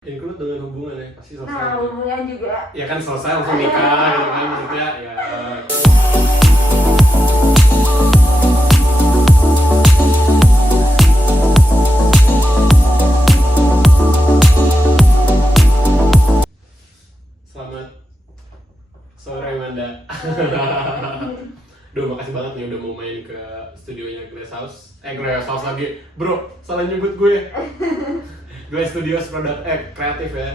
Include dengan hubungan ya, pasti selesai Nah, gitu. hubungan juga. Ya kan selesai langsung nikah gitu kan maksudnya ya. Selamat sore Manda. Duh, makasih banget nih udah mau main ke studionya Glass House. Glass House lagi. Bro, salah nyebut gue. Glass Studios produk kreatif ya.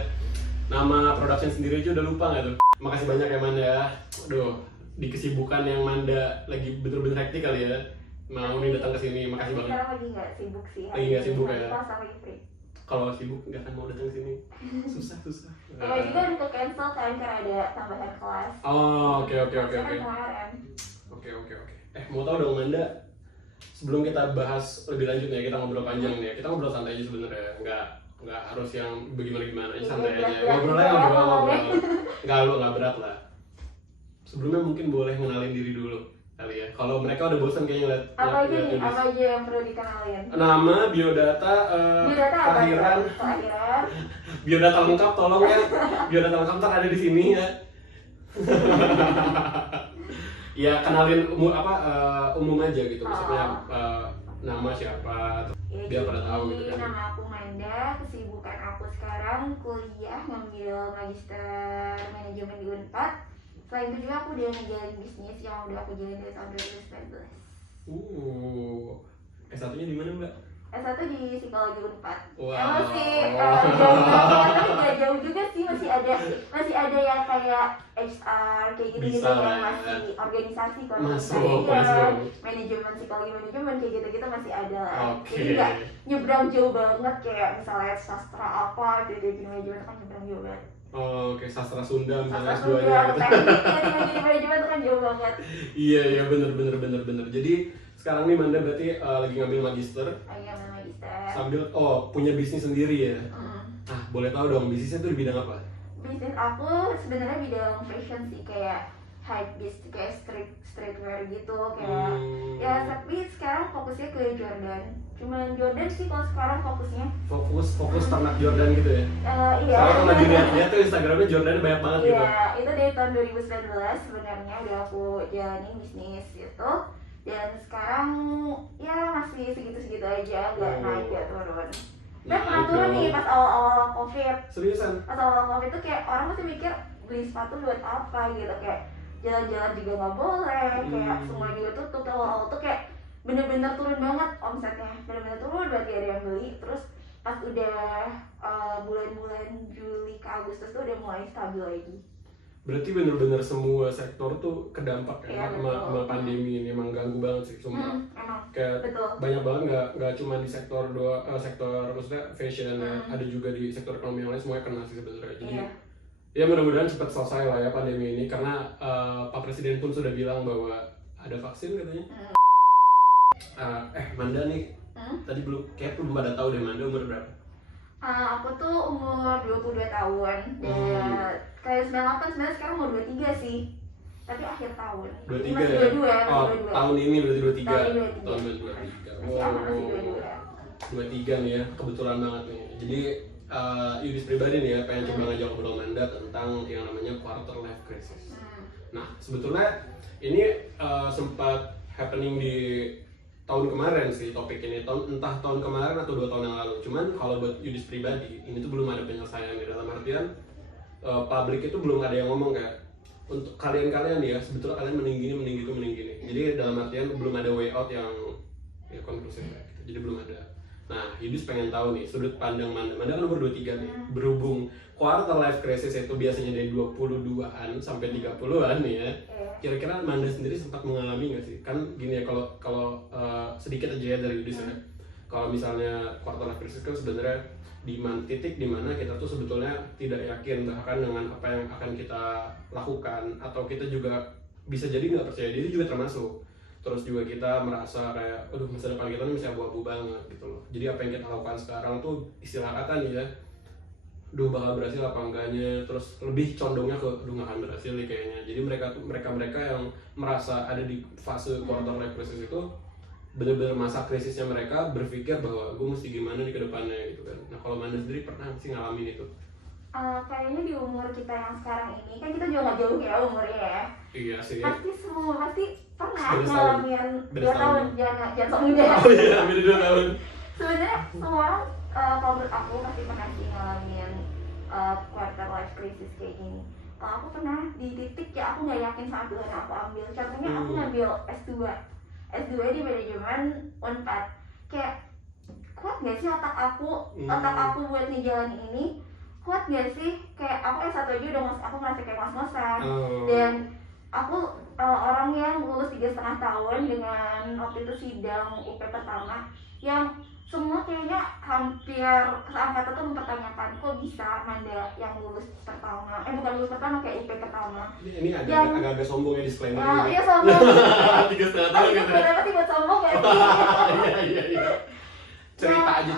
Nama production sendiri aja udah lupa nggak tuh? Makasih banyak ya Manda. Duh, di kesibukan yang Manda lagi bener-bener hektik kali ya. Mau nih datang ke sini, makasih banget. Sekarang lagi nggak sibuk sih. Lagi nggak sibuk ya? Pas sama free. Kalau sibuk nggak akan mau datang ke sini. Susah. Juga udah ke cancel kan karena ada tambahan kelas. Oh, oke. Kemarin. Oke. Mau tahu dong Manda, sebelum kita bahas lebih lanjut ya, kita ngobrol panjang nih. Kita ngobrol santai aja sebenarnya, nggak harus yang bagaimana aja, santai aja. Ngobrol. Nggak berat lah. Sebelumnya mungkin boleh ngenalin diri dulu kali ya. Kalau mereka udah bosan kayaknya lihat. Apa aja yang perlu dikenalin? Nama, biodata, kelahiran, biodata lengkap tolong ya. Biodata lengkap ntar ada di sini ya. Ya kenalin umum aja gitu, maksudnya nama siapa Ya, biar pada tahu gitu kan. Nama aku Manda, kesibukan aku sekarang kuliah ngambil magister manajemen di Unpad. Selain itu juga aku udah ngejalanin bisnis yang udah aku jalin dari tahun 2019. S1-nya di mana Mbak? S1 di psikologi Unpad. Wow. Emang sih jauh banget, tapi nggak jauh juga sih, masih ada yang kayak HR kayak gitu-gitu Bisa yang lah. masih organisasi kalau Masuk. manajemen psikologi masih kayak gitu masih ada lah. Oke. Jadi nggak nyebrang jauh banget kayak misalnya sastra apa gitu di manajemen kan nyebrang jauh banget. Oke, sastra Sunda misalnya Sastra S2-nya Sunda, gitu. teknik di manajemen itu kan jauh banget. Iya, bener. Jadi sekarang nih Manda berarti lagi ngambil magister Ayo magister. sambil punya bisnis sendiri ya. Mm. Nah, boleh tahu dong bisnisnya tuh di bidang apa? Bisnis aku sebenarnya bidang fashion sih, kayak hype beast, kayak streetwear gitu kayak ya, tapi sekarang fokusnya ke Jordan. Cuman Jordan sih kalau sekarang fokusnya. Fokus ternak Jordan gitu ya. Iya. Kalau lagi lihat tuh Instagramnya Jordan banyak banget gitu. Iya, itu dari tahun 2019 sebenarnya udah aku jalani bisnis itu. Dan sekarang ya masih segitu-segitu aja, nggak naik nggak turun. Dan pernah turun nih pas awal-awal COVID. Seriusan? Pas awal-awal COVID tuh kayak orang masih mikir beli sepatu buat apa gitu, kayak jalan-jalan juga nggak boleh, kayak semua juga tutup. Awal-awal tuh kayak bener-bener turun banget omsetnya, bener-bener turun, berarti ada yang beli. Terus pas udah bulan-bulan Juli ke Agustus tuh udah mulai stabil lagi. Berarti bener-bener semua sektor tuh kedampak ya, Iya, sama pandemi ini, emang ganggu banget sih sumpah. Emang Kayak betul. banyak banget, nggak cuma di sektor sektor maksudnya fashion ya, ada juga di sektor ekonomi yang lain, semuanya kena sih sebenarnya. Jadi Iya. ya mudah-mudahan cepat selesai lah ya pandemi ini, karena Pak Presiden pun sudah bilang bahwa ada vaksin katanya. Manda nih tadi belum pada tahu deh Manda umur berapa? Aku tuh umur 22 tahun dan kayak 98 sebenarnya sekarang mau 23 sih. Tapi akhir tahun. 23 masih ya? 22. Tahun ini berarti 23. Tahun 23. Tahun 23. Masih aman, masih 22. 23 nih ya, kebetulan banget nih. Jadi Yudis pribadi nih ya pengen coba ngajak ngobrol Manda tentang yang namanya quarter life crisis. Nah, sebetulnya ini sempat happening di tahun kemarin sih topik ini, entah tahun kemarin atau 2 tahun yang lalu. Cuman kalau buat Yudis pribadi, ini tuh belum ada penyelesaian ya, dalam artian publik itu belum ada yang ngomong kayak untuk kalian ya, sebetulnya kalian mending gini. Jadi dalam artian belum ada way out yang ya konklusif kayak gitu. Jadi belum ada. Nah, Yudis pengen tahu nih sudut pandang Manda kan umur 23 nih, berhubung quarter life crisis itu biasanya dari 22-an sampai 30-an nih ya. Kira-kira Manda sendiri sempat mengalami nggak sih? Kan gini ya, kalau sedikit aja ya dari Yudis ya. Kalau misalnya quarter life crisis kan sebenarnya di titik dimana kita tuh sebetulnya tidak yakin bahkan dengan apa yang akan kita lakukan, atau kita juga bisa jadi nggak percaya diri juga termasuk. Terus juga kita merasa kayak, aduh masa depan kita nih masih abu-abu banget gitu loh. Jadi apa yang kita lakukan sekarang tuh istilah kata nih ya, duh bakal berhasil apa enggaknya, terus lebih condongnya ke duh nggak akan berhasil nih kayaknya. Jadi mereka yang merasa ada di fase quarter life crisis itu bener-bener masa krisisnya mereka berpikir bahwa gue mesti gimana nih ke depannya gitu kan. Nah kalau Manda sendiri pernah nggak sih ngalamin itu? Kayaknya di umur kita yang sekarang ini kan kita juga nggak jauh ya umurnya ya. Iya sih. Pasti pernah Beda ngalamin Beda 2 tahun, jangan sok muda. Oh iya, beda 2 tahun. Sebenarnya semua orang kalau menurut aku pasti pernah sih ngalamin quarter life crisis kayak gini. Kalau aku pernah di titik ya aku nggak yakin sama pilihan yang aku ambil. Contohnya aku ngambil S2 di manajemen Unpad. Kayak kuat nggak sih otak aku buat ngejalanin ini? Kuat gak sih? Kayak aku S1 aja udah aku merasa kayak ngos-ngosan. Dan aku orang yang lulus 3,5 tahun dengan waktu itu sidang UP pertama yang semua kayaknya hampir seangkatan tuh mempertanyakan kok bisa Manda yang lulus pertama, bukan lulus pertama, kayak UP pertama. Ini agak sombong ya disclaimer ini. Iya sombong. 3,5 tahun gitu. Kenapa sih buat sombong ya? Iya. Cerita aja.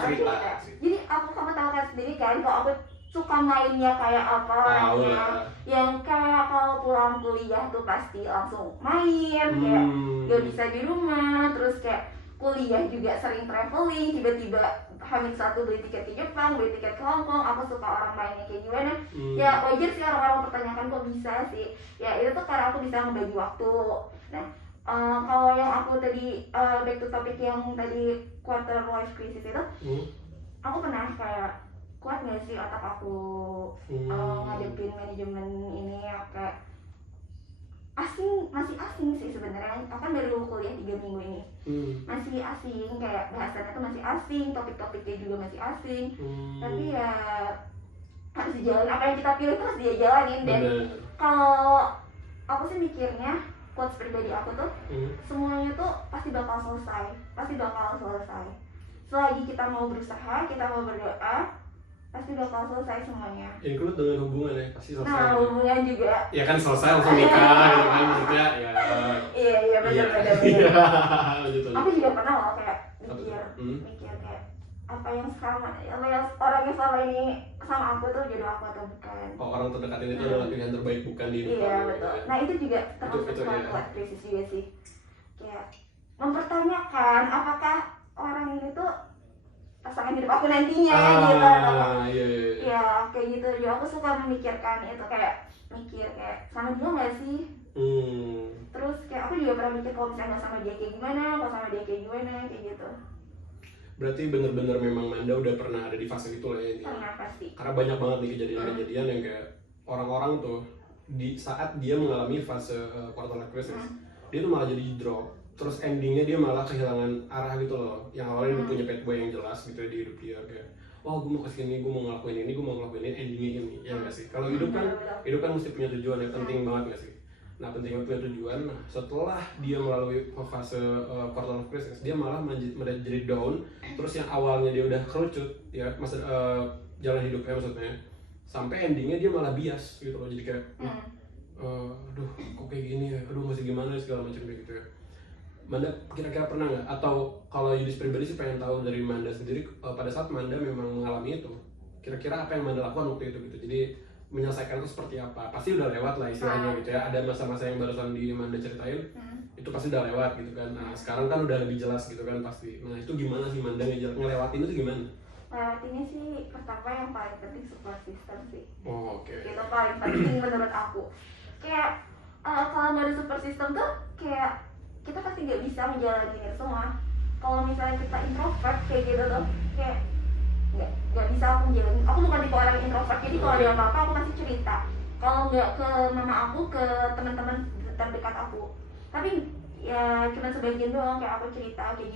Jadi kamu tahu kan sendiri kan kalau aku suka mainnya kayak apa orangnya, yang kayak kalau pulang kuliah tuh pasti langsung main, kayak gak bisa di rumah, terus kayak kuliah juga sering traveling, tiba-tiba H-1 beli tiket ke Jepang, beli tiket ke Hongkong. Aku suka orang mainnya kayak gimana. Ya wajar sih orang-orang pertanyakan kok bisa sih. Ya itu tuh karena aku bisa ngebagi waktu. Nah kalau yang aku tadi back to topic yang tadi quarter life crisis itu, aku pernah kayak kuat nggak sih otak aku ngadepin manajemen ini ya, kayak masih asing sih sebenarnya. Aku kan baru kuliah 3 minggu ini, masih asing, kayak bahasannya tuh masih asing, topik-topiknya juga masih asing. Tapi ya harus dijalani, apa yang kita pilih tuh harus dia jalanin. Dan kalau aku sih mikirnya, quotes pribadi aku tuh, semuanya tuh pasti bakal selesai. Selagi kita mau berusaha, kita mau berdoa, pasti bakal selesai semuanya. Include dengan hubungan ya, pasti selesai. Nah, hubungan juga. Ya kan selesai langsung nikah gitu kan, maksudnya ya. Iya benar. Aku juga pernah loh kayak mikir kayak apa yang orang yang selama ini sama aku tuh jodoh aku atau bukan. Oh, orang terdekat ini tuh adalah pilihan terbaik bukan di hidup. Iya betul. Nah itu juga termasuk suatu krisis juga sih. Kayak mempertanyakan apakah orang ini tuh pasangan hidup aku nantinya gitu. Iya kayak gitu. Jadi aku suka memikirkan itu, kayak mikir kayak sama dia nggak sih. Terus kayak aku juga pernah mikir kalau misalnya nggak sama dia kayak gimana, kalau sama dia kayak gimana, kayak gitu. Berarti bener-bener memang Manda udah pernah ada di fase itu lah ya. Pernah pasti. Karena banyak banget nih kejadian-kejadian yang kayak orang-orang tuh di saat dia mengalami fase quarter life crisis, dia tuh malah jadi drop. Terus endingnya dia malah kehilangan arah gitu loh. Yang awalnya dia punya pathway yang jelas gitu ya di hidup dia, kayak oh gue mau kesini, gue mau ngelakuin ini, endingnya ini, ya nggak sih? Kalau hidup kan mesti punya tujuan yang penting banget nggak sih? Nah penting punya tujuan. Nah setelah dia melalui fase quarter life crisis, dia malah menjadi down. Terus yang awalnya dia udah kerucut ya jalan hidupnya maksudnya, sampai endingnya dia malah bias gitu loh. Jadi kayak aduh kok kayak gini ya, aduh mesti gimana segala macam kayak gitu ya. Manda kira-kira pernah nggak, atau kalau Yudis pribadi sih pengen tahu dari Manda sendiri, pada saat Manda memang mengalami itu, kira-kira apa yang Manda lakukan waktu itu gitu. Jadi menyelesaikan itu seperti apa? Pasti udah lewat lah istilahnya gitu ya. Ada masa-masa yang barusan di Manda ceritain, itu pasti udah lewat gitu kan. Nah sekarang kan udah lebih jelas gitu kan pasti. Nah itu gimana sih Manda ngelewatin itu gimana? Ngelewatinnya sih pertama yang paling penting support system sih. Oke. Itu paling penting menurut aku. Kayak kalau nggak ada support system tuh kayak kita pasti nggak bisa menjalani ini semua. Kalau misalnya kita introvert kayak gitu tuh, kayak nggak bisa aku menjalani. Aku bukan tipe orang introvert, jadi kalau ada apa-apa aku pasti cerita. Kalau nggak ke mama aku, ke teman-teman terdekat aku. Tapi ya cuma sebagian doang, kayak aku cerita kayak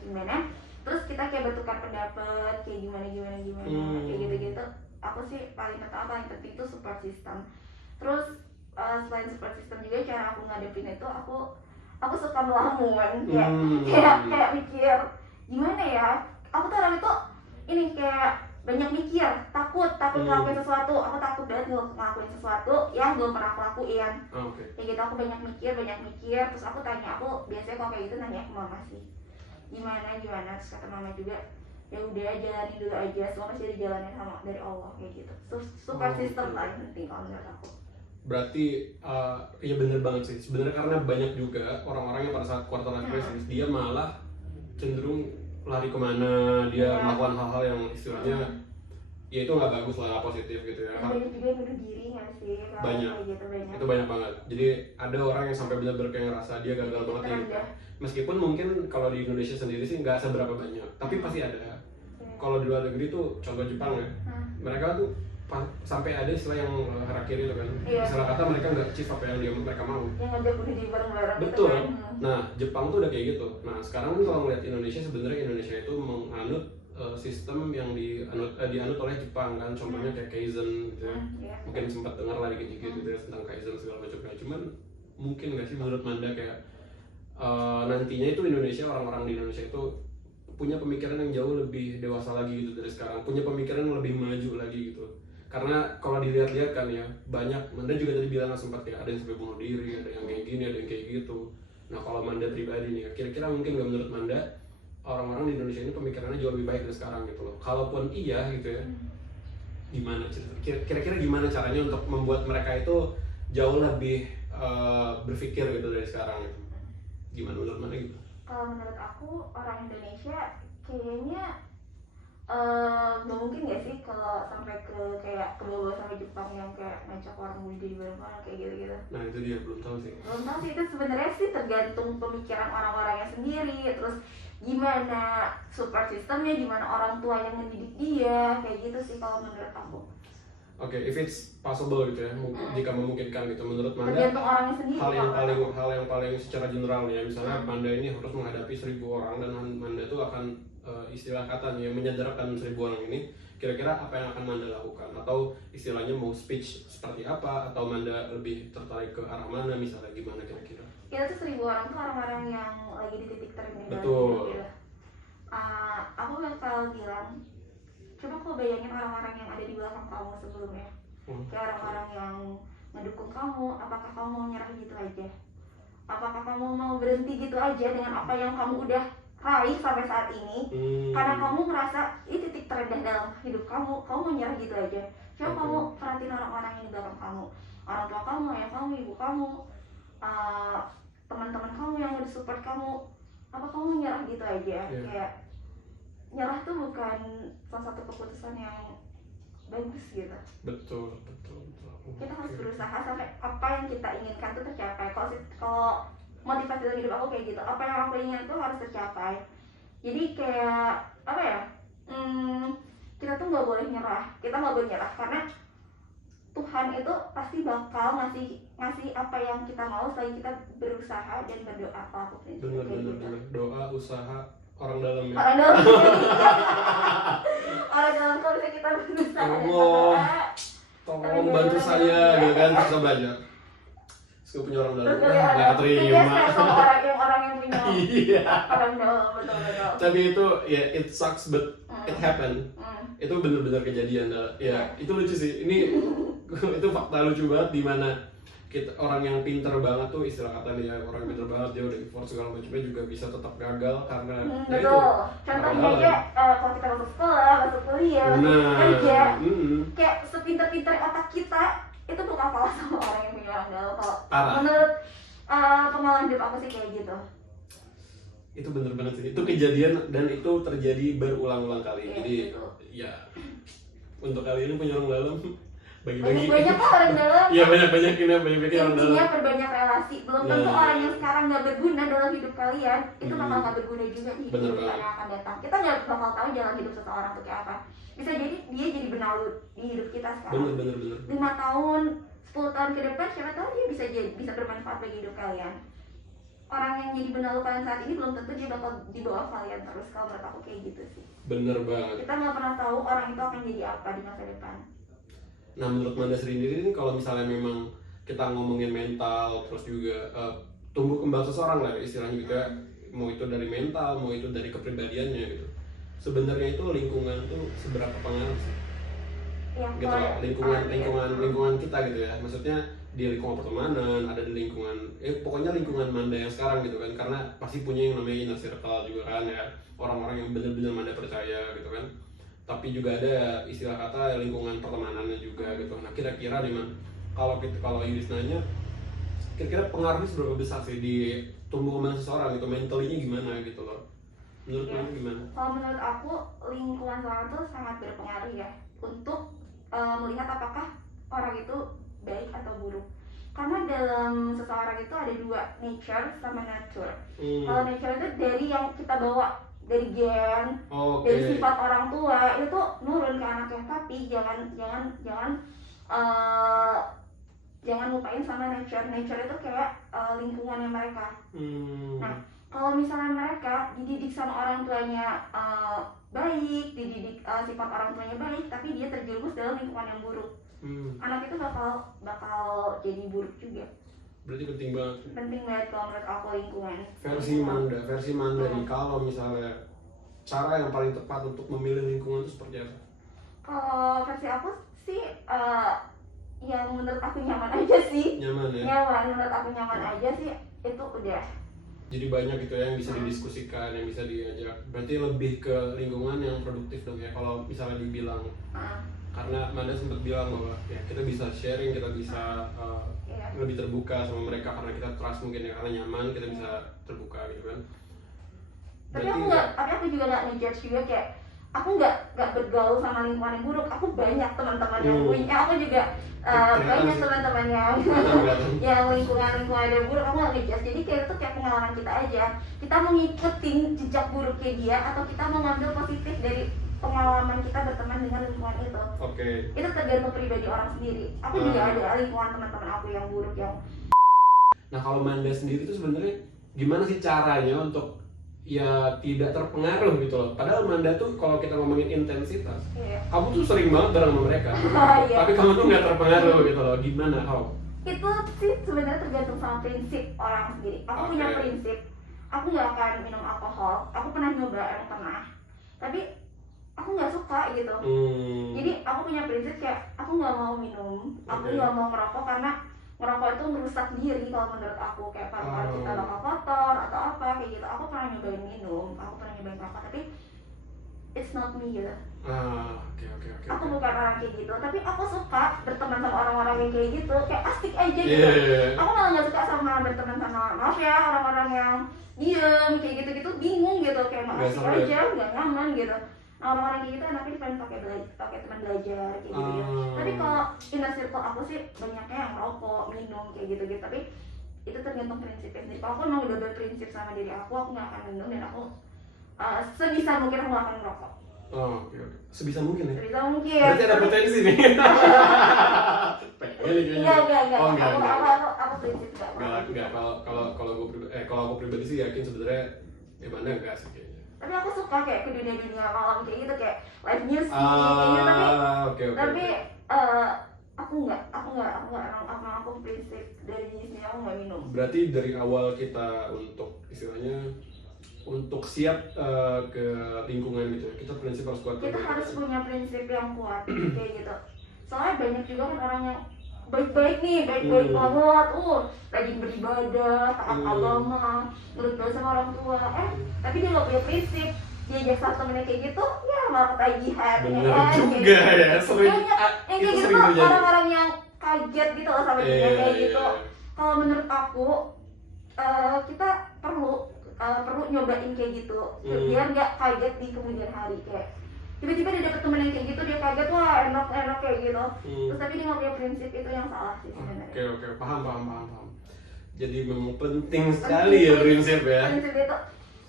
gimana. Terus kita kayak bertukar pendapat kayak gimana kayak gitu-gitu. Aku sih paling penting itu support system. Terus selain support system juga cara aku ngadepin itu, aku suka melamun, kayak mikir gimana ya. Aku tuh orang itu ini kayak banyak mikir, takut ngelakuin sesuatu. Aku takut banget ngelakuin sesuatu yang belum pernah aku lakuin. Kayak gitu aku banyak mikir. Terus aku tanya, aku biasanya kalau kayak gitu nanya ke mama sih, gimana. Terus kata mama juga, ya udah jalanin dulu aja, semua pasti dijalanin sama dari Allah kayak gitu. Support system paling penting kalau menurut aku. Berarti ya bener banget sih sebenarnya, karena banyak juga orang-orang yang pada saat quarter life crisis dia malah cenderung lari kemana, dia Iya. melakukan hal-hal yang istilahnya ya itu nggak bagus lah, nggak positif gitu ya. Dan banyak juga yang bunuh diri nggak sih? Kalau Banyak. kayak gitu banyak. Itu banyak banget. Jadi ada orang yang sampai benar-benar kayak ngerasa dia gagal banget di hidup. Terendah. Meskipun mungkin kalau di Indonesia sendiri sih nggak seberapa banyak, tapi pasti ada. Iya. Kalau di luar negeri tuh contoh Jepang ya, mereka tuh sampai ada istilah yang harakiri itu kan. Iya. Istilah kata mereka nggak achieve apa yang mereka mau. Yang ngajak bunuh diri bareng-bareng gitu Betul. kan. Nah, Jepang tuh udah kayak gitu. Nah, sekarang kan kalau ngeliat Indonesia, sebenarnya Indonesia itu menganut sistem yang dianut oleh Jepang kan. Contohnya kayak Kaizen gitu ya. Iya. Mungkin sempat dengar lah dikit-dikit gitu ya tentang Kaizen segala macam. Cuman mungkin nggak sih menurut Manda kayak nantinya itu Indonesia, orang-orang di Indonesia itu punya pemikiran yang jauh lebih dewasa lagi gitu dari sekarang, punya pemikiran yang lebih maju lagi gitu. Karena kalau dilihat-lihat kan ya, banyak, Manda juga tadi bilang sempat kayak ada yang sampai bunuh diri, ada yang kayak gini, ada yang kayak gitu. Nah kalau Manda pribadi nih, kira-kira mungkin nggak menurut Manda orang-orang di Indonesia ini pemikirannya jauh lebih baik dari sekarang gitu loh. Kalaupun iya gitu ya, gimana kira-kira gimana caranya untuk membuat mereka itu jauh lebih berpikir gitu dari sekarang gitu. Gimana menurut Manda gitu? Kalau menurut aku orang Indonesia kayaknya nggak mungkin nggak sih kalau sampai ke kayak ke bawah sampai Jepang yang kayak ngajak orang bunuh diri bareng-bareng kayak gitu-gitu. Nah itu dia, belum tahu sih. Belum tahu sih, itu sebenarnya sih tergantung pemikiran orang-orangnya sendiri, terus gimana support sistemnya, gimana orang tua yang mendidik dia, kayak gitu sih kalau menurut aku. Oke, if it's possible gitu ya, jika memungkinkan gitu, menurut Manda Tergantung orangnya sendiri. hal yang paling secara general ya, misalnya Manda ini harus menghadapi 1000 orang dan Manda itu akan istilah kata nih, menyadarkan 1000 orang ini, kira-kira apa yang akan Manda lakukan? Atau istilahnya mau speech seperti apa? Atau Manda lebih tertarik ke arah mana, misalnya gimana kira-kira? Kita tuh 1000 orang tuh orang-orang yang lagi di titik terendah dalam Betul. hidup gitu. Aku bakal bilang, coba kau bayangin orang-orang yang ada di belakang kamu sebelumnya, kayak orang-orang yang mendukung kamu, apakah kamu mau nyerah gitu aja? Apakah kamu mau berhenti gitu aja dengan apa yang kamu udah raih sampai saat ini? Karena kamu merasa ini titik terendah dalam hidup kamu mau nyerah gitu aja? Coba kamu perhatiin orang-orang yang di belakang kamu, orang tua kamu, ayah kamu, ibu kamu, teman-teman kamu yang udah support kamu, apa kamu nyerah gitu aja? Kayak nyerah tuh bukan salah satu keputusan yang bagus gitu. Betul. Kita harus berusaha sampai apa yang kita inginkan tuh tercapai. Kalau motivasi dalam hidup aku kayak gitu, apa yang aku inginkan tuh harus tercapai. Jadi kayak apa ya? Kita tuh nggak boleh nyerah. Kita nggak boleh nyerah karena Tuhan itu pasti bakal ngasih apa yang kita mau selagi kita berusaha dan berdoa. Aku prinsipnya kayak gitu. Doa, usaha, orang dalam ya. Orang dalam orang dalam kalau bisa kita berusaha dan berdoa. Tolong bantu saya gitu kan, bisa belajar. Terus punya orang dalam, nggak terima. Sama orang yang punya Iya. orang dalam, betul. Tapi itu ya it sucks but it happen. Itu benar-benar kejadian. Ya itu lucu sih. Ini itu fakta lucu banget di mana kita orang yang pinter banget tuh, istilah kata nih ya, orang yang pinter banget dia udah effort segala macamnya juga bisa tetap gagal karena ya itu. Betul. Contohnya aja kalau kita masuk sekolah, masuk kuliah, masuk kerja, kayak sepinter-pinter otak kita itu tuh kalah sama orang yang punya orang dalam. Kalau menurut pengalaman hidup aku sih kayak gitu. Itu bener banget sih, itu kejadian dan itu terjadi berulang-ulang kali. Jadi betul. Ya untuk kali ini punya orang dalam bagi-bagi. Banyak kok orang dalam. Iya banyak-banyakin orang dalam. Intinya perbanyak relasi. Belum tentu orang yang sekarang nggak berguna dalam hidup kalian itu bakal nggak berguna juga di hidup yang akan datang. Kita nggak bakal tahu jalan hidup seseorang tuh kayak apa. Bisa jadi dia jadi benalu di hidup kita sekarang. Bener. 5 tahun, 10 tahun ke depan siapa tahu dia bisa bermanfaat bagi hidup kalian. Orang yang jadi benalu kalian saat ini belum tentu dia bakal di bawah kalian terus. Kalau menurut aku kayak gitu sih. Bener banget. Kita nggak pernah tahu orang itu akan jadi apa di masa depan. Nah menurut Manda sendiri ini kalau misalnya memang kita ngomongin mental terus juga tumbuh kembang seseorang lah istilahnya gitu ya, mau itu dari mental mau itu dari kepribadiannya gitu, sebenarnya itu lingkungan tuh seberapa pengaruh sih? Ya, gitu loh, lingkungan kita gitu ya, maksudnya di lingkungan pertemanan, ada di lingkungan pokoknya lingkungan Manda yang sekarang gitu kan, karena pasti punya yang namanya inner circle juga kan ya, orang-orang yang benar-benar Manda percaya gitu kan. Tapi juga ada istilah kata lingkungan pertemanannya juga gitu. Nah kira-kira nih Man, kalau Iris nanya, kira-kira pengaruhnya seberapa besar sih di tumbuh kembang seseorang gitu, mentalnya gimana gitu loh? Menurut Ya. kamu gimana? Kalau menurut aku lingkungan seorang itu sangat berpengaruh ya untuk melihat apakah orang itu baik atau buruk. Karena dalam seseorang itu ada dua, nature sama nurture. Kalau nature itu dari yang kita bawa, dari gen, dari sifat orang tua itu tuh nurun ke anaknya. Tapi jangan lupain sama nature. Nature itu kayak lingkungannya mereka. Nah, kalau misalnya mereka dididik sama orang tuanya baik, dididik sifat orang tuanya baik, tapi dia terjerumus dalam lingkungan yang buruk, anak itu bakal jadi buruk juga. Berarti penting banget. Penting banget kalau menurut aku lingkungan. Versi Manda nih, kalau misalnya cara yang paling tepat untuk memilih lingkungan itu seperti apa? Kalau versi aku sih yang menurut aku nyaman aja sih. Nyaman ya? Nyaman, menurut aku nyaman aja sih, itu udah. Jadi banyak gitu ya yang bisa didiskusikan, yang bisa diajak. Berarti lebih ke lingkungan yang produktif dong ya, kalau misalnya dibilang. Karena Manda sempat bilang bahwa ya kita bisa sharing, kita bisa lebih terbuka sama mereka karena kita trust mungkin ya, karena nyaman kita bisa terbuka gitu kan. Tapi aku juga nggak ngejudge juga, kayak aku nggak bergaul sama lingkungan yang buruk. Aku banyak teman-teman yang punya, aku juga banyak teman-teman yang lingkungan yang buruk. Aku nggak ngejudge, jadi kayak itu kayak pengalaman kita aja. Kita mau ngikutin jejak buruknya dia atau kita mau ngambil positif dari pengalaman kita berteman dengan lingkungan itu. Itu tergantung pribadi orang sendiri. Aku juga ada lingkungan teman-teman aku yang buruk yang. Nah, kalau Manda sendiri tuh sebenarnya gimana sih caranya untuk ya tidak terpengaruh gitu loh. Padahal Manda tuh kalau kita ngomongin intensitas, kamu tuh sering banget bareng sama mereka. Tapi kamu tuh nggak terpengaruh gitu loh. Gimana Itu sih sebenarnya tergantung sama prinsip orang sendiri. Aku punya prinsip, aku nggak akan minum alkohol. Aku pernah nyoba, emang pernah. Tapi aku nggak suka gitu. Jadi aku punya prinsip kayak aku nggak mau minum, aku nggak mau merokok karena merokok itu merusak diri kalau menurut aku, kayak paru-paru kita bakal kotor atau apa kayak gitu. Aku pernah nyobain minum, aku pernah nyobain merokok, tapi it's not me gitu. Aku bukan orang kayak gitu, tapi aku suka berteman sama orang-orang yang kayak gitu, kayak asik aja gitu. Aku malah nggak suka sama berteman sama, maaf ya, orang-orang yang diem kayak gitu-gitu, bingung gitu, kayak nggak asik aja, nggak nyaman gitu. Nah, orang-orang kayak gitu enaknya pengen pakai teman belajar kayak gitu. Tapi kalau inner circle aku sih banyaknya yang rokok, minum kayak gitu-gitu. Tapi itu tergantung prinsipnya sendiri. Kalau aku emang udah berprinsip sama diri aku nggak akan minum, dan aku sebisa mungkin aku nggak akan merokok. Sebisa mungkin ya? Sebisa mungkin. Berarti ada potensi nih. Enggak. Aku prinsip enggak. Kalau aku pribadi sih yakin sebenarnya ya Manda enggak sih kayaknya. Tapi aku suka kayak ke dunia malam kayak gitu, kayak live music kayak gitu. Tapi aku nggak aku prinsip dari sini, aku nggak minum. Berarti dari awal kita untuk istilahnya untuk siap ke lingkungan gitu, kita prinsip harus kuat. Kita harus punya prinsip yang kuat kayak gitu. Soalnya banyak juga kan orang yang baik-baik banget, rajin beribadah, taat agama, nurut sama orang tua, tapi dia nggak punya prinsip. Dia ajak satu temennya kayak gitu, ya malah ketagihan. Bener juga ya, sering kayak gitu tuh orang-orang yang kaget gitu loh sama dia kayak gitu. Kalau menurut aku kita perlu nyobain kayak gitu, biar nggak kaget di kemudian hari. Kayak tiba-tiba dia dapet temen yang kayak gitu, dia kaget, wah enak kayak gitu. Terus tapi dia nggak punya prinsip, itu yang salah sih sebenarnya. Oke, paham. Jadi memang penting sekali ya prinsip ya.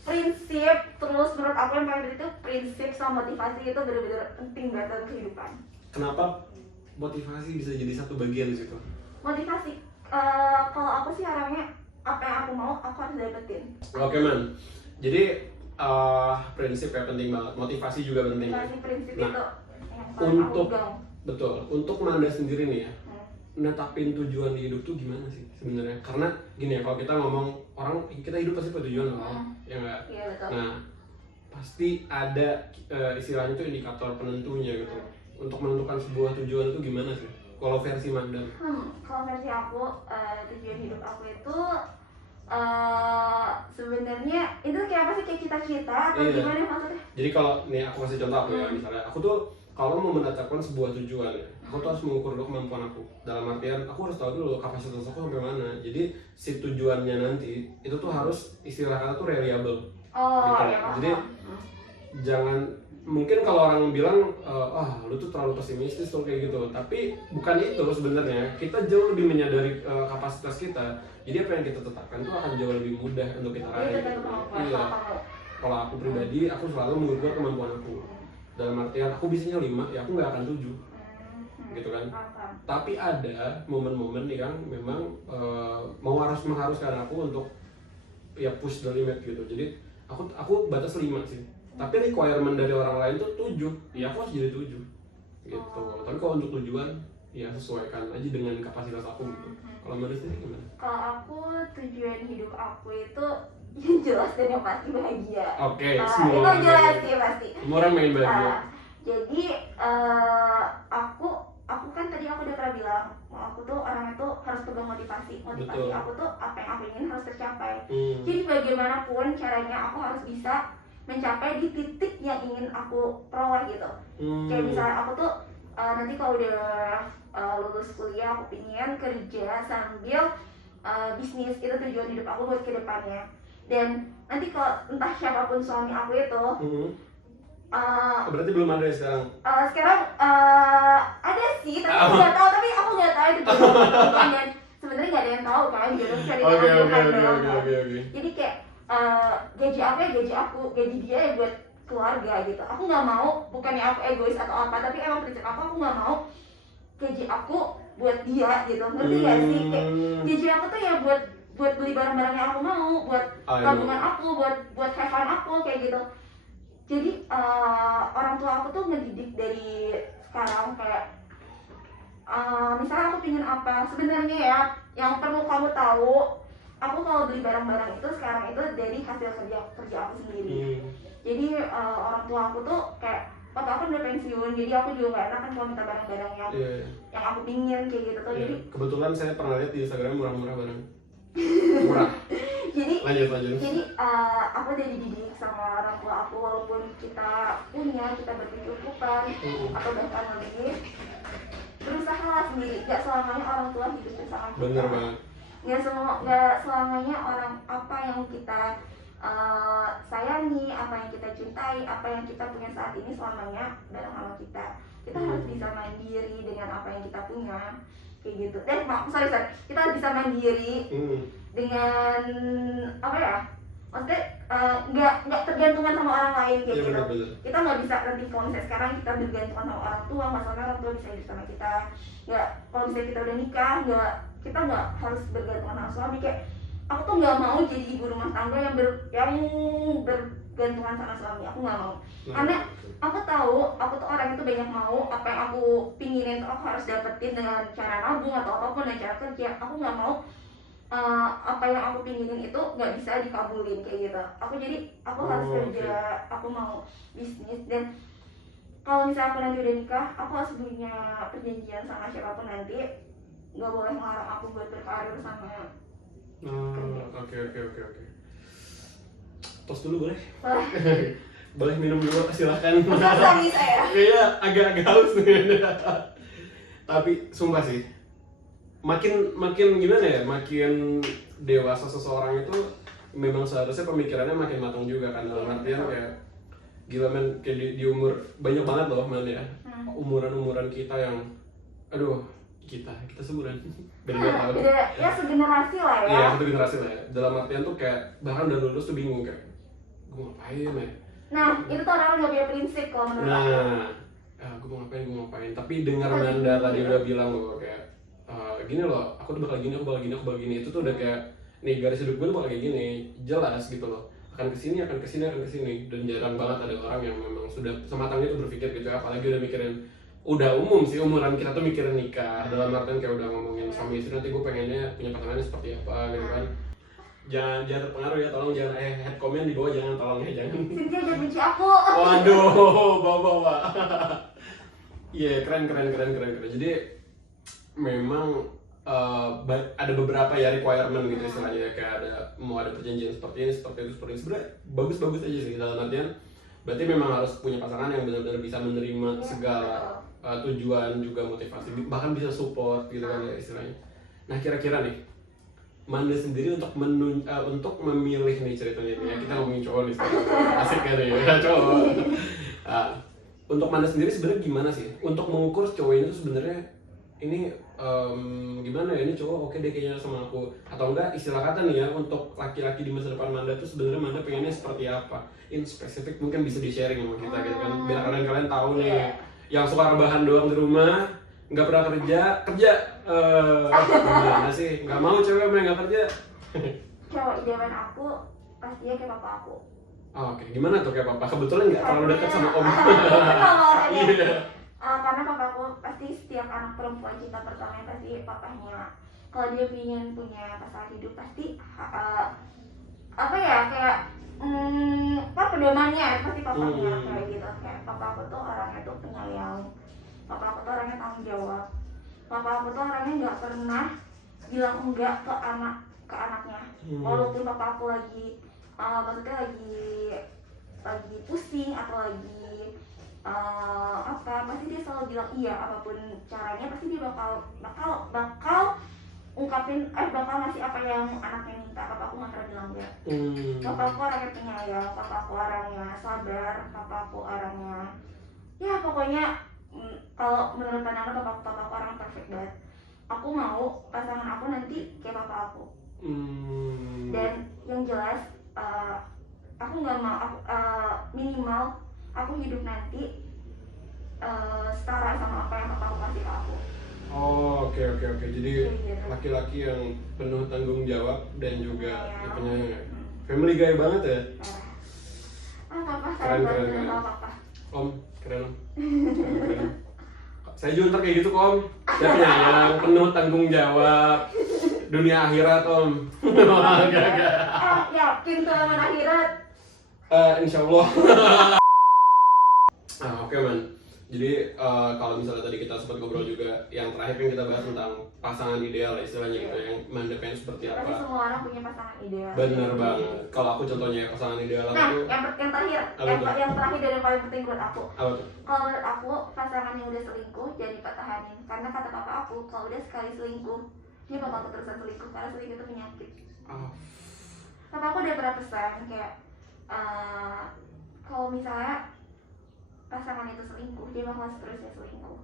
Prinsip terus menurut aku yang paling penting itu prinsip sama motivasi, itu benar-benar penting banget dalam kehidupan. Kenapa motivasi bisa jadi satu bagian di situ? Motivasi, kalau aku sih orangnya apa yang aku mau aku harus dapetin. Oke man, jadi prinsip ya penting banget, motivasi juga penting. Prinsip nah, itu yang paling untuk aku betul, untuk Manda sendiri nih ya, netapin tujuan di hidup tuh gimana sih sebenarnya? Karena gini ya, kalau kita ngomong orang kita hidup pasti punya tujuan kan, ya nggak? Iya betul. Nah pasti ada istilahnya tuh indikator penentunya gitu. Untuk menentukan sebuah tujuan itu gimana sih? Kalau versi Manda? Kalau versi aku, tujuan hidup aku itu sebenarnya itu kayak apa sih, kayak cita-cita atau gimana maksudnya? Jadi kalau nih aku kasih contoh aku ya, misalnya aku tuh kalau mau menetapkan sebuah tujuan ya, aku tuh harus mengukur dulu kemampuan aku. Dalam artian aku harus tahu dulu kapasitas aku sampai mana. Jadi si tujuannya nanti itu tuh harus istilah kata tuh reliable. Oh, gitu. ya, Jadi jangan, mungkin kalau orang bilang lu tuh terlalu pesimistis tuh kayak gitu, tapi bukan itu sebenarnya. Kita jauh lebih menyadari kapasitas kita, jadi apa yang kita tetapkan itu akan jauh lebih mudah untuk kita raih. Iya, kalau aku pribadi aku selalu mengukur kemampuan aku, dalam artian aku bisanya 5 ya aku nggak akan 7 gitu kan. Tapi ada momen-momen yang memang mengharuskan aku untuk ya push the limit gitu. Jadi aku batas 5 sih. Tapi requirement dari orang lain tuh 7. Ya aku harus jadi 7 gitu. Tapi kalau untuk tujuan ya sesuaikan aja dengan kapasitas aku gitu. Kalau menurut sendiri gimana? Kalau aku tujuan hidup aku itu yang jelas dan yang pasti bahagia. Oke, Itu jelas sih pasti. Semua orang main bahagia. Jadi aku kan tadi aku udah pernah bilang aku tuh orangnya tuh harus pegang motivasi. Betul. Aku tuh apa yang aku ingin harus tercapai. Hmm. Jadi bagaimanapun caranya aku harus bisa mencapai di titik yang ingin aku peroleh gitu. Kayak misalnya aku tuh nanti kalau udah lulus kuliah aku pingin kerja sambil bisnis, itu tujuan hidup aku buat kedepannya. Dan nanti kalau entah siapapun suami aku itu berarti belum ada ya sekarang? Sekarang ada sih, tapi aku nggak tahu, itu beneran. Dan sebenarnya nggak ada yang tahu kan, jodoh cari tahu Oke. Jadi kayak gaji aku ya gaji aku, gaji dia ya buat keluarga gitu. Aku nggak mau, bukannya aku egois atau apa, tapi emang prinsip aku nggak mau gaji aku buat dia gitu. Ngerti gak sih? Kayak gaji aku tuh ya buat beli barang-barang yang aku mau, buat tabungan aku, buat have fun aku kayak gitu. Jadi orang tua aku tuh ngedidik dari sekarang kayak misalnya aku pingin apa, sebenarnya ya yang perlu kamu tahu, aku kalau beli barang-barang itu sekarang itu dari hasil kerja aku sendiri. Jadi orang tua aku tuh kayak waktu aku udah pensiun, jadi aku juga nggak enak kan kalau minta barang-barang yang aku pingin kayak gitu tuh. Jadi kebetulan saya pernah lihat di Instagram murah-murah barang. Murah. Jadi lanjut. Jadi aku udah dididik sama orang tua aku, walaupun kita berkecukupan atau bahkan lebih, berusaha sendiri. Gak selamanya orang tua hidup bersama kita. Bener banget. Gak selamanya orang apa yang kita sayangi, apa yang kita cintai, apa yang kita punya saat ini selamanya bareng sama kita. Kita harus bisa mandiri dengan apa yang kita punya kayak gitu. Sorry, kita harus bisa mandiri dengan apa ya? Maksudnya nggak tergantungan sama orang lain kayak gitu. Bener. Kita nggak bisa nanti kalau misalnya sekarang kita bergantungan sama orang tua, masalahnya orang tua bisa hidup sama kita. Nggak, kalau misalnya kita udah nikah, kita nggak harus bergantungan sama suami. Kayak aku tuh nggak mau jadi ibu rumah tangga yang bergantungan sama suami. Aku nggak mau. Karena aku tahu aku tuh orang itu banyak mau, apa yang aku pinginin tuh aku harus dapetin dengan cara nabung atau apapun, dengan cara kerja. Aku nggak mau apa yang aku pinginin itu nggak bisa dikabulin kayak gitu. Aku harus kerja, aku mau bisnis. Dan kalau misalnya aku nanti udah nikah, aku harus punya perjanjian sama siapapun nanti, nggak boleh melarang aku buat berkarir sama Oke. Tos dulu boleh? Boleh minum dulu, silahkan. Makasih saya. Iya, agak haus nih. Tapi sumpah sih, makin gimana ya, makin dewasa seseorang itu memang seharusnya pemikirannya makin matang juga kan. Dalam artian kayak gila men, kayak di umur banyak banget loh men ya, umuran kita yang kita sebulan beda tahun ya segenerasi lah ya. Iya, satu generasi lah ya. Dalam artian tuh kayak bahkan udah lulus tuh bingung kayak gue ngapain ya. Nah itu tuh orang nggak punya prinsip kalau menurut aku. Gue mau ngapain. Tapi dengar Nanda tadi udah bilang loh kayak gini loh, aku tuh bakal gini, itu tuh udah kayak nih garis hidup gue tuh bakal kayak gini, jelas gitu loh. Akan kesini. Dan jarang banget ada orang yang memang sudah sematang itu berpikir gitu, apalagi udah mikirin, udah umum sih umuran kita tuh mikirin nikah. Dalam artian kayak udah ngomongin suami istri, nanti gue pengennya punya pasangannya seperti apa gitu kan. Jangan terpengaruh ya, tolong jangan head comment di bawah, tolong ya jangan. Cynthia jangan benci aku. Waduh, bawa. Iya, keren. Jadi memang ada beberapa ya requirement gitu istilahnya, kayak mau ada perjanjian seperti ini. Sebenarnya bagus aja sih, dalam artian berarti memang harus punya pasangan yang benar-benar bisa menerima segala tujuan juga motivasi, bahkan bisa support gitu kan ya istilahnya. Nah kira-kira nih Manda sendiri untuk untuk memilih nih ceritanya nih ya, kita ngomongin cowok nih sekarang. Asik kan ya cowok. Untuk Manda sendiri sebenarnya gimana sih untuk mengukur cowok ini tuh sebenarnya ini gimana ya, ini cowok oke deh kayaknya sama aku, atau enggak istilah kata nih ya, untuk laki-laki di masa depan Manda tuh sebenarnya Manda pengennya seperti apa, in spesifik mungkin bisa di sharing sama kita gitu kan, biar kalian tahu nih yang suka rebahan doang di rumah nggak pernah kerja gimana sih, nggak mau cewek yang nggak kerja. Cowok idaman aku pastinya kayak papa aku. Oke, gimana tuh kayak papa? Kebetulan nggak terlalu dekat sama om. Iya. Karena papaku pasti setiap anak perempuan cinta pertamanya pasti papahnya. Kalau dia ingin punya pasangan hidup pasti apa ya kayak apa pedomannya pasti papahnya kayak gitu. Kayak papa aku tuh orangnya tuh penyayang. Papa aku tuh orangnya tanggung jawab. Papa aku tuh orangnya nggak pernah bilang enggak ke anaknya. Walaupun papa aku lagi maksudnya lagi pusing atau lagi pasti dia selalu bilang iya, apapun caranya pasti dia bakal ungkapin bakal ngasih apa yang anaknya minta. Papa aku nggak pernah bilang enggak. Papa aku orangnya penyayang, papa aku orangnya sabar, papa aku orangnya ya pokoknya kalau menurut pandangan papa aku orang perfect banget. Aku mau pasangan aku nanti kayak papa aku. Dan yang jelas aku nggak mau minimal aku hidup nanti setara sama apa yang papa aku kasih ke aku. Oke. Jadi laki-laki yang penuh tanggung jawab dan juga penyayang. Family guy banget ya. Papa sayang banget sama papa. Om, keren. Saya juga ntar kayak gitu kok om. Saya penyayang, penuh tanggung jawab. Dunia akhirat om. Gak. Yakin sama akhirat? Insya Allah. Oke man. Jadi kalau misalnya tadi kita sempat ngobrol juga, yang terakhir kan kita bahas tentang pasangan ideal istilahnya gitu, yang Manda pengen seperti apa. Pasti semua orang punya pasangan ideal. Bener banget. Kalau aku contohnya pasangan ideal aku tuh. Yang terakhir, yang terakhir dan yang paling penting menurut aku. Apa tuh? Kalau menurut aku pasangan yang udah selingkuh jangan dipertahanin, karena kata papa aku kalau udah sekali selingkuh dia bakal keterusan selingkuh karena selingkuh itu penyakit. Papa aku udah pernah pesan kayak kalau misalnya pasangan itu selingkuh dia bakal seterusnya selingkuh.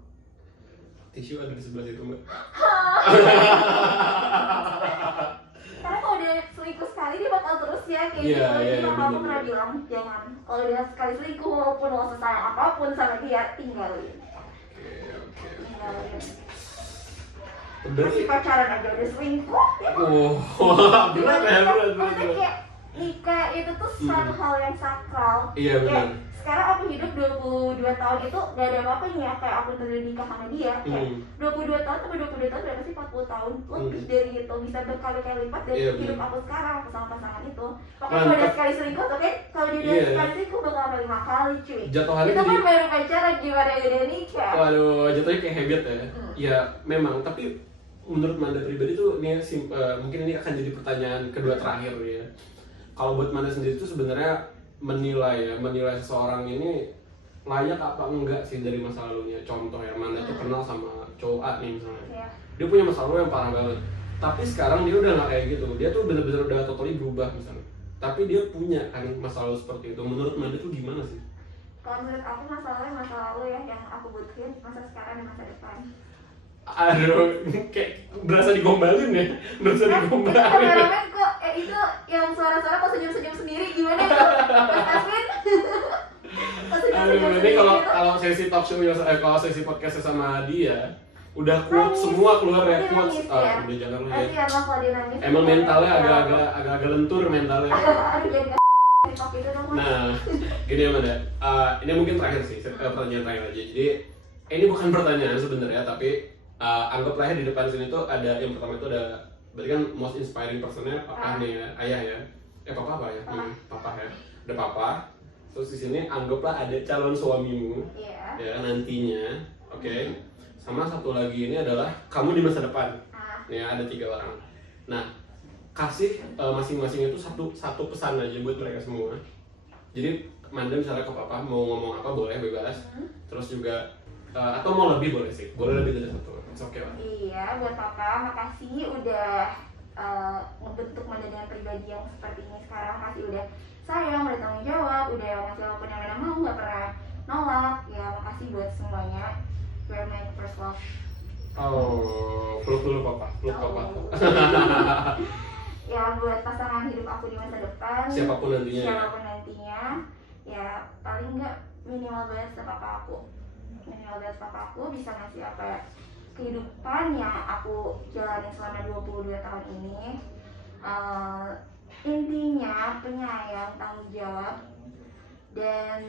Tisu ada di sebelah situ mbak. Karena kalau dia selingkuh sekali dia bakal terus ya kayak gitu. Jadi papa aku pernah bilang jangan, kalau dia sekali selingkuh walaupun lo sesayang apapun sama dia tinggalin. Masih pacaran aja udah selingkuh ya. Berat. Maksudnya kayak nikah itu tuh suatu hal yang sakral. Iya benar. Sekarang aku hidup 22 tahun itu gak ada apa-apanya kayak aku udah nikah sama dia. Kayak 22 tahun sampai 22 tahun berarti sih 40 tahun lebih dari itu, bisa berkali-kali lipat dari hidup aku sekarang aku sama pasangan itu. Pokoknya kalau dia sekali selingkuh tuh kan kalau dia sekali selingkuh bakal sampai 5 kali cuy. Itu kan baru pacaran gimana udah nikah. Waduh, jatuhnya kayak habit ya. Ya memang, tapi menurut Manda pribadi tuh ini mungkin ini akan jadi pertanyaan kedua terakhir ya. Kalau buat Manda sendiri tuh sebenarnya menilai seseorang ini layak apa enggak sih dari masa lalunya. Contoh ya, Manda tuh kenal sama cowok A nih misalnya. Dia punya masa lalu yang parah banget. Tapi sekarang dia udah nggak kayak gitu. Dia tuh bener-bener udah totally berubah misalnya. Tapi dia punya kan masa lalu seperti itu. Menurut Manda tuh gimana sih? Kalau menurut aku masa lalu ya yang aku butuhin masa sekarang dan masa depan. Aduh, kayak berasa digombalin ya, Kameramen kok itu yang suara-suara kok senyum-senyum sendiri gimana itu? Mas Aswin? Aduh, ini kalau sesi talk show kalau sesi podcast sama dia udah quote semua keluar ya, quotes. Udah jangan lah ya. Emang mentalnya agak lentur mentalnya. Nah, gini ya Manda, ini mungkin terakhir sih, pertanyaan terakhir aja. Jadi ini bukan pertanyaan sebenarnya, tapi anggaplah di depan sini tuh ada yang pertama itu ada, berarti kan most inspiring personnya papa nih ya, ayah ya, papa apa ya, papa ya, ada papa. Terus di sini anggaplah ada calon suamimu, ya nantinya, oke. Sama satu lagi ini adalah kamu di masa depan, ya ada 3 orang. Nah, kasih masing-masing itu satu pesan aja buat mereka semua. Jadi Manda misalnya ke papa mau ngomong apa boleh bebas, terus juga atau mau lebih boleh sih, boleh lebih dari 1. Oke lah. Iya, buat papa makasih udah ngebentuk Manda dengan pribadi yang seperti ini sekarang. Makasih udah sayang, udah tanggung jawab, udah ngasih apapun yang Manda mau, nggak pernah nolak. Ya makasih buat semuanya. You're my first love. Oh, peluk dulu papa, peluk papa. Ya buat pasangan hidup aku di masa depan, Siapapun nantinya. siapapun nantinya, ya paling nggak minimal banget papa aku. Minimal banget papa aku bisa ngasih apa ya, kehidupan yang aku jalani selama 22 tahun ini. Intinya penyayang, tanggung jawab, dan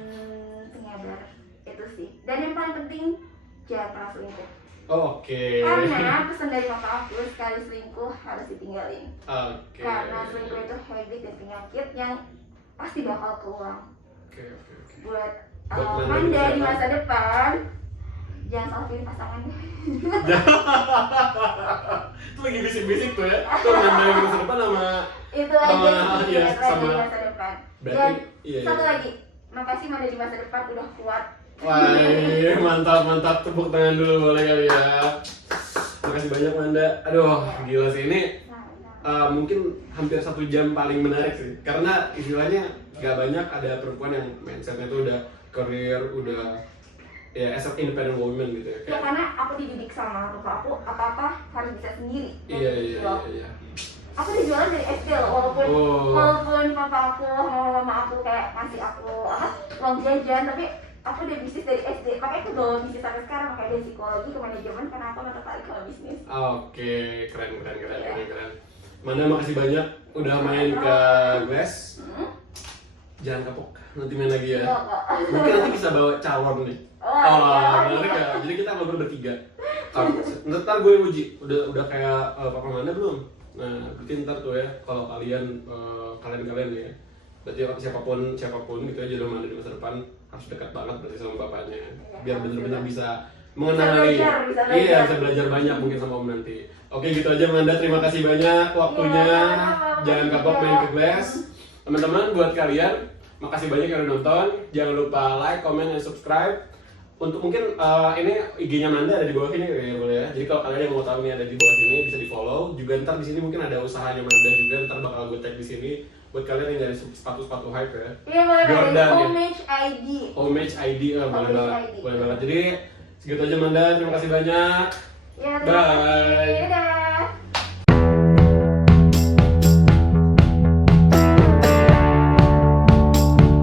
penyabar. Itu sih. Dan yang paling penting, jangan pernah selingkuh. Oke. Karena pesan dari papa aku, sekali selingkuh harus ditinggalin. Oke. Karena selingkuh itu habit dan penyakit yang pasti bakal keulang. Oke. Buat Buat Manda di depan. masa depan, jangan salah pilih pasangannya. Itu lagi bisik-bisik tuh ya. Tuh Manda yang masa depan sama Itu aja Sama- sih iya, yang ada di sama- masa depan. berarti Dan iya. satu lagi, makasih Manda di masa depan udah kuat. Wah, mantap tepuk tangan dulu boleh kali ya. Makasih banyak Manda. Aduh, gila sih ini mungkin hampir 1 jam paling menarik sih. Karena istilahnya gak banyak ada perempuan yang mindsetnya tuh udah career, udah ya as an independent woman gitu ya. Ya karena aku dididik sama bapak aku, apa-apa harus bisa sendiri. Dan Iya. aku dijualan dari SD loh, walaupun Oh. walaupun papa aku sama mama aku kayak ngasih aku uang jajan, tapi aku udah bisnis dari SD. Makanya aku bawa bisnis sampai sekarang, makanya dari psikologi ke manajemen karena aku tertarik sama bisnis. Oke, keren. Manda makasih banyak udah main ke Glass. Jangan kapok, nanti main lagi ya. Mungkin nanti bisa bawa calon nih. Menarik ya. Jadi kita ngobrol bertiga. Ntar gue uji, udah kayak Papa Manda belum? Nah, berarti ntar tuh ya, kalau kalian ya, berarti siapapun gitu ya, jodoh Manda di masa depan harus dekat banget berarti sama bapaknya, biar bener-bener bisa mengenali. Bisa belajar. Iya, bisa belajar banyak mungkin sama Om nanti. Oke, gitu aja Manda, terima kasih banyak waktunya. Iya, Jangan kapok main ke Glass. Teman-teman, buat kalian, makasih banyak yang udah nonton. Jangan lupa like, comment, dan subscribe. Untuk mungkin ini IG-nya Manda ada di bawah sini ya, boleh ya. Jadi kalau kalian yang mau tahu nih ada di bawah sini bisa di follow. Juga ntar di sini mungkin ada usahanya Manda juga, ntar bakal gue tag di sini buat kalian yang dari sepatu-sepatu hype ya. Iya boleh Jordan, banget, ya. Homage ID. Homage ID, boleh Homage banget, ID. boleh banget. Jadi segitu aja Manda, terima kasih banyak. Ya, terima kasih. Bye. Dadah.